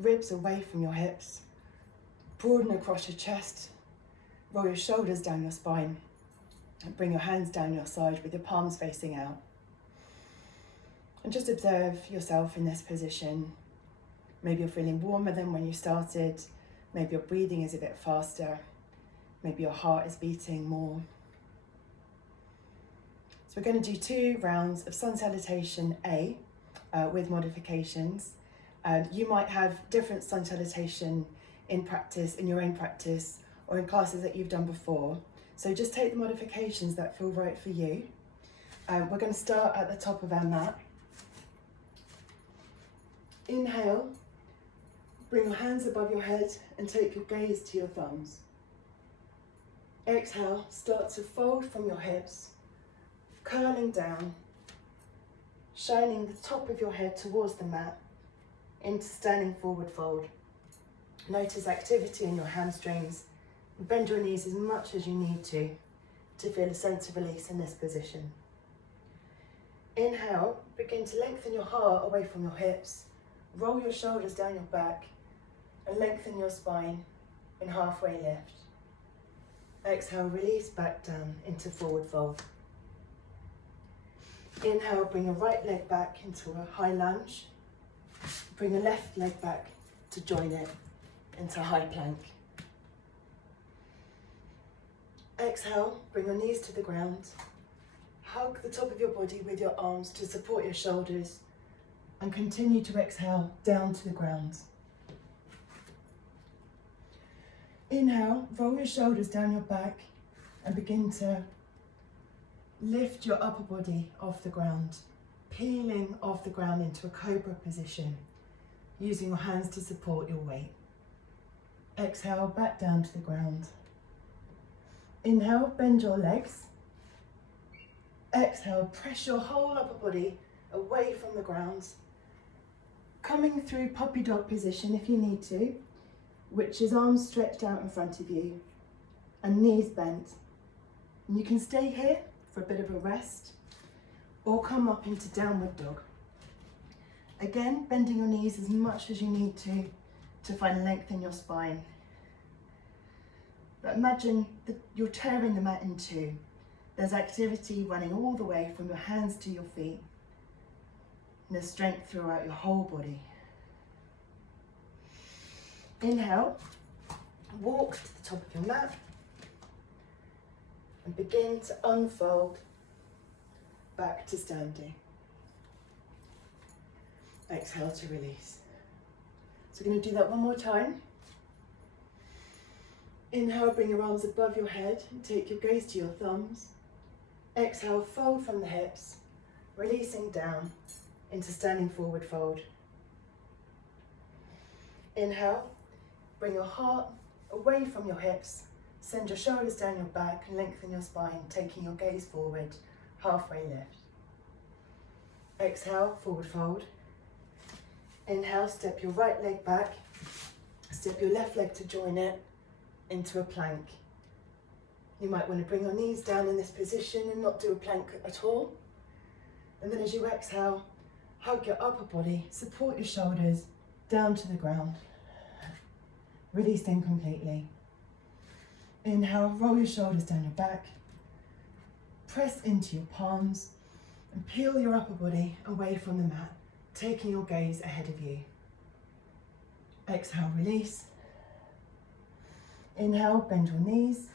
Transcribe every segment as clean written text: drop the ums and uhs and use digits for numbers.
ribs away from your hips. Broaden across your chest. Roll your shoulders down your spine. And bring your hands down your side with your palms facing out. And just observe yourself in this position. Maybe you're feeling warmer than when you started. Maybe your breathing is a bit faster. Maybe your heart is beating more. So we're going to do 2 rounds of sun salutation A with modifications. You might have different sun salutation in practice, in your own practice, or in classes that you've done before. So just take the modifications that feel right for you. We're going to start at the top of our mat. Inhale, bring your hands above your head and take your gaze to your thumbs. Exhale, start to fold from your hips, curling down, shining the top of your head towards the mat into standing forward fold. Notice activity in your hamstrings. Bend your knees as much as you need to feel a sense of release in this position. Inhale, begin to lengthen your heart away from your hips. Roll your shoulders down your back and lengthen your spine in halfway lift. Exhale, release back down into forward fold. Inhale, bring your right leg back into a high lunge. Bring your left leg back to join it into high plank. Exhale, bring your knees to the ground. Hug the top of your body with your arms to support your shoulders and continue to exhale down to the ground. Inhale, roll your shoulders down your back and begin to lift your upper body off the ground, peeling off the ground into a cobra position, using your hands to support your weight. Exhale, back down to the ground. Inhale, bend your legs. Exhale, press your whole upper body away from the ground, coming through puppy dog position if you need to, which is arms stretched out in front of you and knees bent. And you can stay here for a bit of a rest or come up into downward dog. Again, bending your knees as much as you need to find length in your spine. But imagine that you're tearing the mat in two. There's activity running all the way from your hands to your feet. And there's strength throughout your whole body. Inhale, walk to the top of your mat and begin to unfold back to standing. Exhale to release. So we're going to do that one more time. Inhale, bring your arms above your head and take your gaze to your thumbs. Exhale, fold from the hips, releasing down into standing forward fold. Inhale, bring your heart away from your hips, send your shoulders down your back and lengthen your spine, taking your gaze forward, halfway lift. Exhale, forward fold. Inhale, step your right leg back, step your left leg to join it into a plank. You might want to bring your knees down in this position and not do a plank at all. And then as you exhale, hug your upper body, support your shoulders down to the ground, releasing completely. Inhale, roll your shoulders down your back, press into your palms and peel your upper body away from the mat, taking your gaze ahead of you. Exhale, release. Inhale, bend your knees,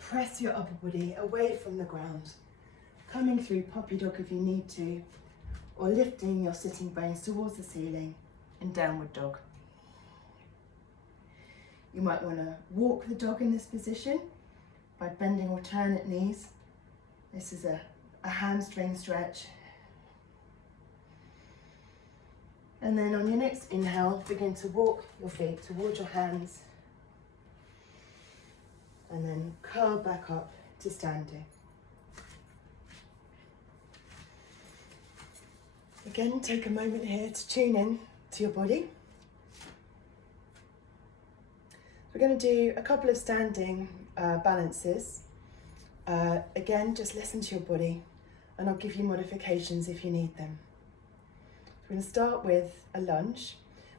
press your upper body away from the ground, coming through puppy dog if you need to, or lifting your sitting bones towards the ceiling in downward dog. You might want to walk the dog in this position by bending alternate knees. This is a hamstring stretch. And then on your next inhale, begin to walk your feet towards your hands and then curl back up to standing. Again, take a moment here to tune in to your body. We're going to do a couple of standing balances. Again, just listen to your body and I'll give you modifications if you need them. We're going to start with a lunge.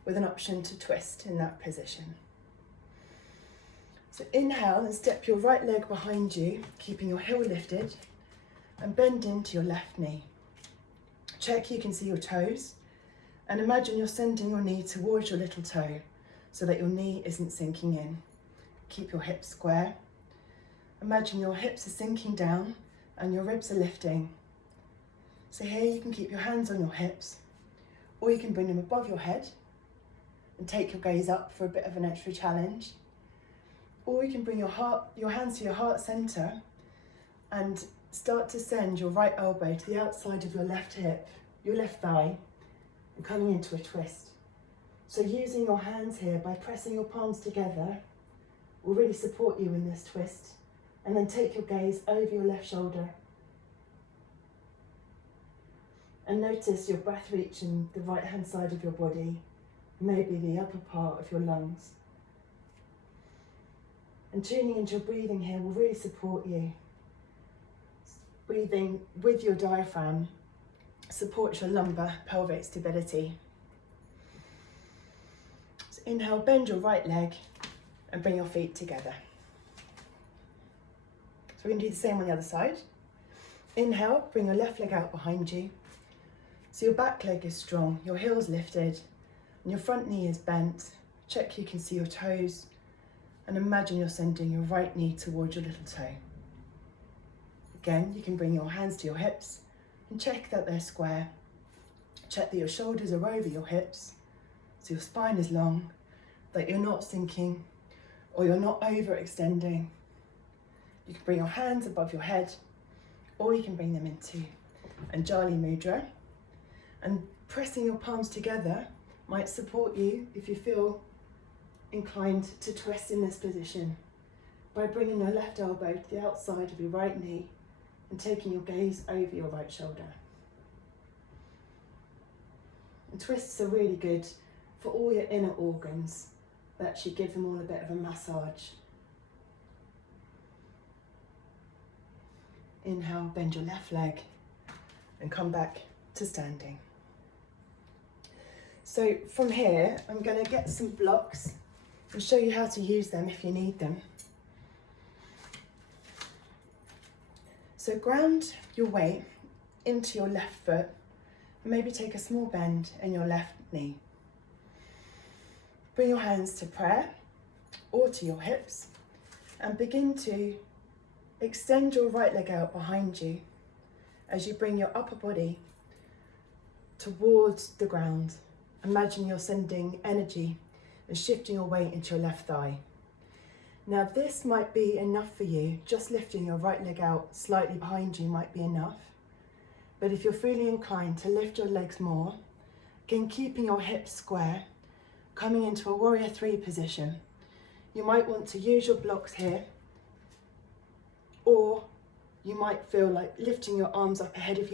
with an option to twist in that position. So inhale and step your right leg behind you, keeping your heel lifted, and bend into your left knee. Check you can see your toes, and imagine you're sending your knee towards your little toe so that your knee isn't sinking in. Keep your hips square. Imagine your hips are sinking down and your ribs are lifting. So here you can keep your hands on your hips, or you can bring them above your head and take your gaze up for a bit of an extra challenge. Or you can bring your hands to your heart center and start to send your right elbow to the outside of your left hip, your left thigh, and coming into a twist. So using your hands here by pressing your palms together will really support you in this twist. And then take your gaze over your left shoulder. And notice your breath reaching the right hand side of your body, maybe the upper part of your lungs. And tuning into your breathing here will really support you. Breathing with your diaphragm supports your lumbar pelvic stability. So inhale, bend your right leg and bring your feet together. So we're going to do the same on the other side. Inhale, bring your left leg out behind you. So your back leg is strong, your heel's lifted, and your front knee is bent. Check you can see your toes. And imagine you're sending your right knee towards your little toe. Again, you can bring your hands to your hips and check that they're square. Check that your shoulders are over your hips, so your spine is long, that you're not sinking or you're not overextending. You can bring your hands above your head, or you can bring them into Anjali Mudra. And pressing your palms together might support you if you feel inclined to twist in this position by bringing your left elbow to the outside of your right knee and taking your gaze over your right shoulder. And twists are really good for all your inner organs. That should give them all a bit of a massage. Inhale, bend your left leg and come back to standing. So from here, I'm going to get some blocks and show you how to use them if you need them. So ground your weight into your left foot and maybe take a small bend in your left knee. Bring your hands to prayer or to your hips and begin to extend your right leg out behind you as you bring your upper body towards the ground. Imagine you're sending energy and shifting your weight into your left thigh. Now this might be enough for you, just lifting your right leg out slightly behind you might be enough. But if you're feeling inclined to lift your legs more, again keeping your hips square, coming into a warrior 3 position, you might want to use your blocks here, or you might feel like lifting your arms up ahead of you